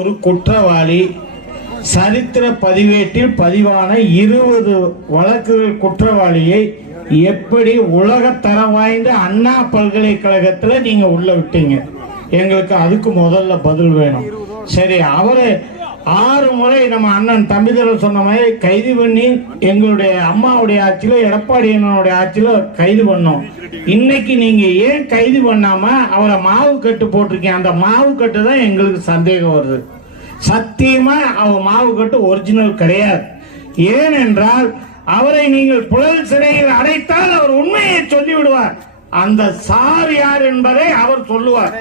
ஒரு குற்றவாளி சரித்திர பதிவேட்டில் பதிவான இருபது வழக்குகள் குற்றவாளியை எப்படி உலகத்தரம் வாய்ந்த அண்ணா பல்கலைக்கழகத்துல நீங்க உள்ள விட்டீங்க? எங்களுக்கு அதுக்கு முதல்ல பதில் வேணும். சரி அவரு ஆறு முறை நம்ம அண்ணன் தம்பிதரர் சொன்ன மாதிரி கைது பண்ணி எங்களுடைய அம்மாவுடைய ஆட்சியில எடப்பாடி அண்ணனுடைய ஆட்சியில கைது பண்ணோம். இன்னைக்கு நீங்க ஏன் கைது பண்ணாம அவரை மாவு கட்டு போட்டிருக்கீங்க? அந்த மாவு கட்டு தான் எங்களுக்கு சந்தேகம் வருது. சத்தியமா அவர் மாவு கட்டு ஒரிஜினல் கிடையாது. ஏனென்றால் அவரை நீங்கள் புழல் சிறையில் அடைத்தால் அவர் உண்மையை சொல்லிவிடுவார். அந்த சார் யார் என்பதை அவர் சொல்லுவார்.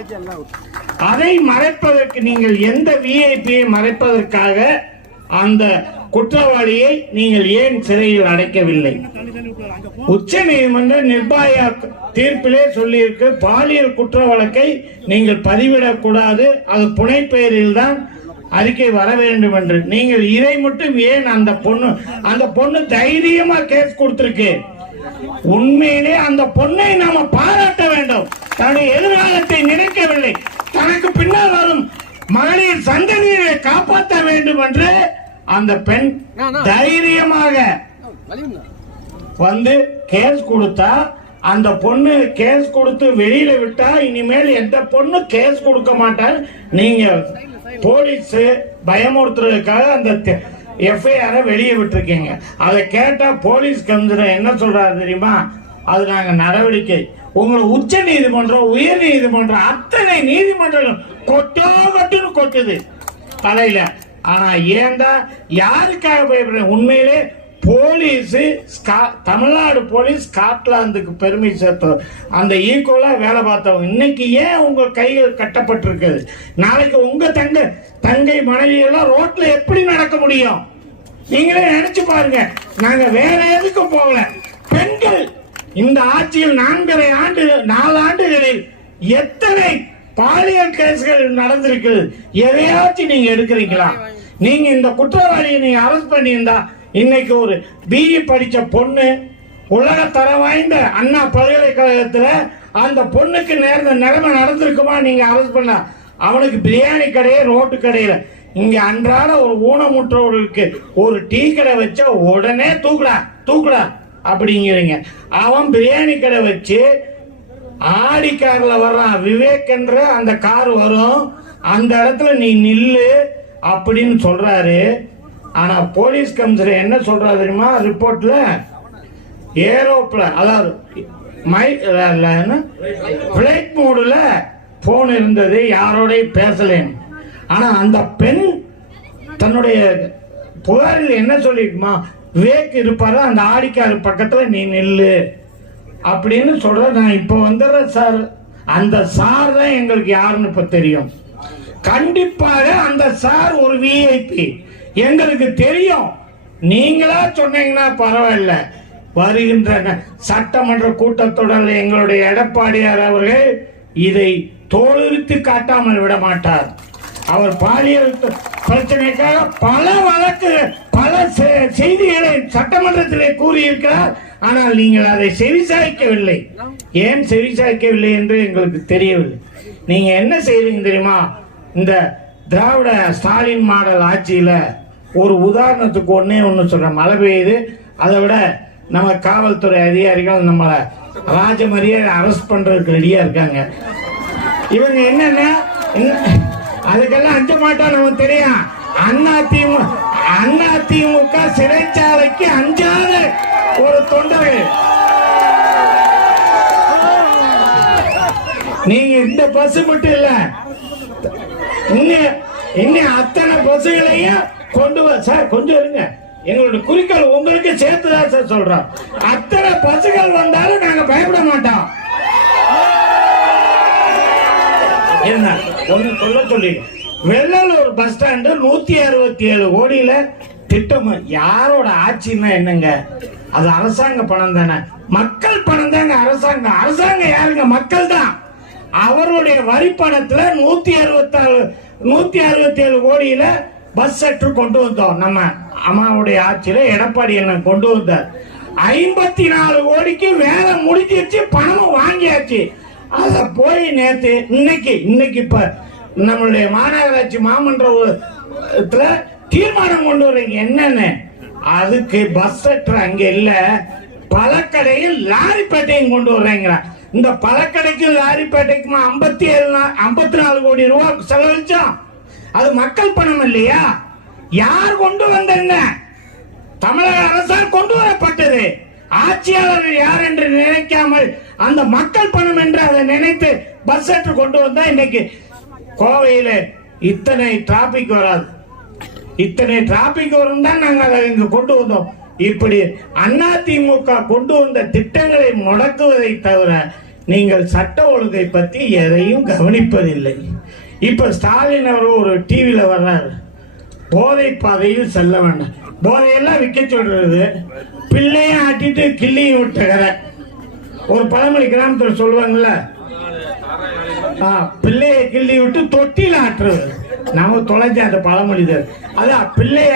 அதை மறைப்பதற்கு நீங்கள் எந்த விஐபியை மறைப்பதற்காக அந்த குற்றவாளியை நீங்கள் ஏன் சிறையில் அடைக்கவில்லை? உச்ச நீதிமன்ற நிர்பயா தீர்ப்பிலே சொல்லியிருக்கு பாலியல் குற்ற வழக்கை நீங்கள் பதிவிடக்கூடாது அது அது புனைப்பெயரில் தான் அறிக்கை வர வேண்டும் என்று. நீங்கள் இதை மட்டும் ஏன் அந்த பொண்ணு அந்த பொண்ணு தைரியமா கேஸ் கொடுத்திருக்கு? உண்மையிலே அந்த பொண்ணை நாம பாராட்ட வேண்டும். தன்னுடைய எதிர்காலத்தை நினைக்கவில்லை. தனக்கு பின்னால் வரும் மகளிர் சந்ததியை காப்பாற்ற வேண்டும் என்று அந்த பெண் தைரியமாக வந்து கேஸ் கொடுத்தா அந்த பொண்ணு கேஸ் கொடுத்து வெளியில விட்டா இனிமேல் எந்த பொண்ணு கேஸ் கொடுக்க மாட்டார் நீங்க போலீஸ் பயமுறுத்துறதுக்காக அந்த எஃப்ஐஆர் வெளியே விட்டுருக்கீங்க. அதை கேட்டால் போலீஸ் கமிஷனர் என்ன சொல்றாரு தெரியுமா? அது நாங்கள் நடவடிக்கை. உங்களை உச்ச நீதிமன்றம் உயர் நீதிமன்றம் அத்தனை நீதிமன்றங்கள் கொட்டோ கொட்டுன்னு கொட்டுது. தலையில. ஆனா ஏன்டா? யாருக்காக பயப்படுறேன் உண்மையிலே போலீஸ் ஸ்கா- தமிழ்நாடு போலீஸ் ஸ்காட்லாந்துக்கு பெருமை சேர்த்தோம் அந்த ஈக்குவலாக வேலை பார்த்தவங்க. இன்னைக்கு ஏன் உங்கள் கைகள் கட்டப்பட்டிருக்குது நாளைக்கு உங்கள் தங்க தங்கை மனைவியெல்லாம் ரோட்டில் எப்படி நடக்க முடியும்? நீங்களே நினைச்சு பாருங்க. நாங்கள் வேற எதுக்கும் போகல? பெண்கள் இந்த ஆட்சியில் நான்கரை ஆண்டு நாலு ஆண்டுகளில் எத்தனை பாலியல் கேஸ்கள் நடந்திருக்கு? எதையாச்சும் நீங்க எடுக்கிறீங்களா? நீங்க இந்த குற்றவாளியை நீங்க அரெஸ்ட் பண்ணியிருந்தா இன்னைக்கு ஒரு பிஇ படித்த பொண்ணு உலக தர வாய்ந்த அண்ணா பல்கலைக்கழகத்தில் அந்த பொண்ணுக்கு நேர்ந்த நிலைமை நடந்திருக்குமா நீங்க அரசு பண்ண? அவனுக்கு பிரியாணி கடையே ரோட்டு கடையில. இங்க அன்றாட ஒரு ஊனமுற்றவர்களுக்கு ஒரு டீ கடை வச்சா உடனே தூக்குடா தூக்குடா அப்படிங்கிறீங்க. அவன் பிரியாணி கடை வச்சு ஆடி கார்ல வர்றான். விவேக் என்ற அந்த கார் வரும். அந்த இடத்துல நீ நில்லு அப்படின்னு சொல்றாரு. ஆனா போலீஸ் கமிஷனர் என்ன சொல்கிறா தெரியுமா? ரிப்போர்ட்ல ஏரோப்ளேன் அதாவது மை பிளைட் மோடுல போன் இருந்தது யாரோடய பேசலேன்னு. ஆனா அந்த பெண் தன்னுடைய புகாரில் என்ன சொல்லிருக்குமா விவேக் இருப்பார் அந்த ஆடிக்காரு பக்கத்துல நீ நில்லு அப்படின்னு சொல்ற நான் இப்போ வந்துடுறேன் சார். அந்த சார் தான் எங்களுக்கு யாருன்னு இப்ப தெரியும். கண்டிப்பாக அந்த சார் ஒரு விஐபி எங்களுக்கு தெரியும். நீங்களா சொன்னீங்கன்னா பரவாயில்ல. வருகின்ற சட்டமன்ற கூட்டத்தொடரில் எங்களுடைய எடப்பாடியார் அவர்கள் இதை தோலுரித்து காட்டாமல் விட மாட்டார். அவர் பாலியல் பிரச்சனைக்காக பல வழக்கு பல செ- செய்திகளை சட்டமன்றத்திலே கூறியிருக்கிறார். ஆனால் நீங்கள் அதை செவிசாய்க்கவில்லை. ஏன் செவிசாய்க்கவில்லை என்று எங்களுக்கு தெரியவில்லை. நீங்க என்ன செய்றீங்க தெரியுமா? இந்த திராவிட ஸ்டாலின் மாடல் ஆட்சியில ஒரு உதாரணத்துக்கு ஒன்றே ஒன்று சொல்றேன். மழை பெய்யுது. அதை விட நம்ம காவல்துறை அதிகாரிகள் நம்மளை ராஜமரியை அரெஸ்ட் பண்றதுக்கு ரெடியா இருக்காங்க. இவங்க என்னன்னா அதுக்கெல்லாம் அஞ்ச மாட்டோம் நமக்கு தெரியும் அண்ணா திமுக அண்ணா திமுக சிறைச்சாலைக்கு அஞ்சாத ஒரு தொண்டர்கள். நீங்க இந்த பஸ் மட்டும் இல்ல இன்னும் இன்னும் அத்தனை பஸ்ஸுகளையும் கொண்டு வர சார் கொஞ்சம் இருங்க. எங்களுடைய குறிக்கோள் உங்களுக்கு சேர்த்துதான் சார் சொல்றோம். அத்தனை பசுகள் வந்தாலும் நாங்க பயப்பட மாட்டோம். என்ன? ஒண்ணு சொல்ல சொல்லி வெள்ளலூர் பஸ் ஸ்டாண்டு நூத்தி அறுபத்தி ஏழு கோடியில திட்டம். யாரோட ஆட்சின்னா என்னங்க? அது அரசாங்க பணம் தானே. மக்கள் பணம் தாங்க அரசாங்கம். அரசாங்கம் யாருங்க? மக்கள் தான். அவருடைய வரி பணத்துல நூத்தி அறுபத்தாறு நூத்தி அறுபத்தி ஏழு கோடியில பஸ் சற்று கொண்டு வந்தோம். நம்ம அம்மாவுடைய ஆட்சியில எடப்பாடி என்ன கொண்டு வந்தார். ஐம்பத்தி நாலு கோடிக்கு வேலை முடிஞ்சிருச்சு பணமும் வாங்கியாச்சு. அத போய் நேத்து இன்னைக்கு இன்னைக்கு இப்ப நம்மளுடைய மாநகராட்சி மாமன்றத்துல தீர்மானம் கொண்டு வர்றீங்க என்னன்னு? அதுக்கு பஸ் சற்று அங்க இல்ல. பழக்கடையும் லாரிப்பேட்டையும் கொண்டு வர்றீங்க இந்த பழக்கடைக்கும் லாரிப்பேட்டைக்கும் ஐம்பத்தி ஏழு ஐம்பத்தி நாலு கோடி ரூபாய் செலவழிச்சோம்? அது மக்கள் பணம் இல்லையா? யார் கொண்டு வந்தஎன்ன தமிழக அரசால் கொண்டு வரப்பட்டது. ஆட்சியாளர்கள் யார் என்று நினைக்காமல் அந்த மக்கள் பணம் என்று அதை நினைத்து பஸ் ஏற்று கொண்டு வந்தா இன்னைக்கு கோவையில இத்தனை டிராபிக் வராது. இத்தனை டிராபிக் வரும் தான் நாங்கள் அதை இங்கு கொண்டு வந்தோம். இப்படி அதிமுக கொண்டு வந்த திட்டங்களை முடக்குவதை தவிர நீங்கள் சட்ட ஒழுங்கை பற்றி எதையும் கவனிப்பதில்லை. இப்போ ஸ்டாலின் அவர் ஒரு டிவியில் வர்றாரு. போதை பாதையில் செல்ல வேண்டாம். போதையெல்லாம் விற்க சொல்றது பிள்ளையும் ஆட்டிட்டு கிள்ளியும் விட்ட ஒரு பழமொழி கிராமத்தில் சொல்லுவாங்கல்ல ஆ, பிள்ளையை கிள்ளி விட்டு தொட்டியில் ஆட்டுறது நம்ம தொலைஞ்ச அந்த பழமொழி அதான் பிள்ளைய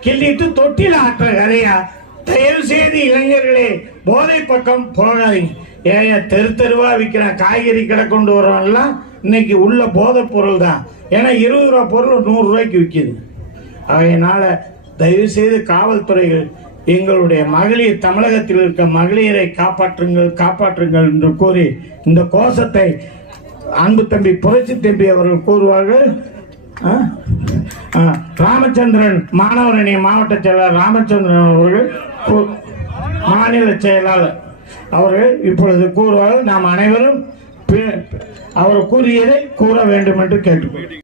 கிள்ளிட்டு தொட்டியில் ஆட்டுற கதையா? தயவு செய்து இளைஞர்களே போதை பக்கம் போகாதீங்க. ஏன் தெரு தெருவா விற்கிறான் காய்கறி கடை கொண்டு வரோம்லாம் இன்னைக்கு உள்ள போதைப் பொருள் தான் ஏன்னா இருபது ரூபா பொருள் நூறு ரூபாய்க்கு விற்கிது அதனால தயவு செய்து காவல்துறைகள் எங்களுடைய மகளிர் தமிழகத்தில் இருக்க மகளிரை காப்பாற்றுங்கள் காப்பாற்றுங்கள் என்று கூறி இந்த கோஷத்தை அன்பு தம்பி புரட்சி தம்பி அவர்கள் கூறுவார்கள். ராமச்சந்திரன் மாணவரணி மாவட்ட செயலாளர் ராமச்சந்திரன் அவர்கள் மாநில செயலாளர் அவர்கள் இப்பொழுது கூறுவார்கள். நாம் அனைவரும் அவர் கூறியதை கூற வேண்டும் என்று கேட்டுக்கொள்கிறேன்.